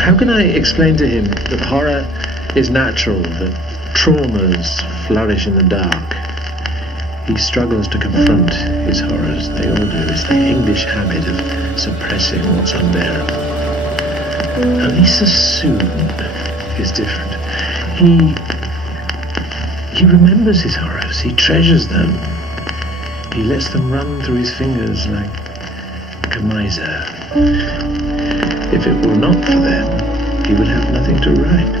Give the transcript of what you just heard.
How can I explain to him that horror is natural, that traumas flourish in the dark? He struggles to confront his horrors. They all do. It's the English habit of suppressing what's unbearable. Only Sassoon is different. He remembers his horrors. He treasures them. He lets them run through his fingers like a miser. If it were not for them, he would have nothing to write.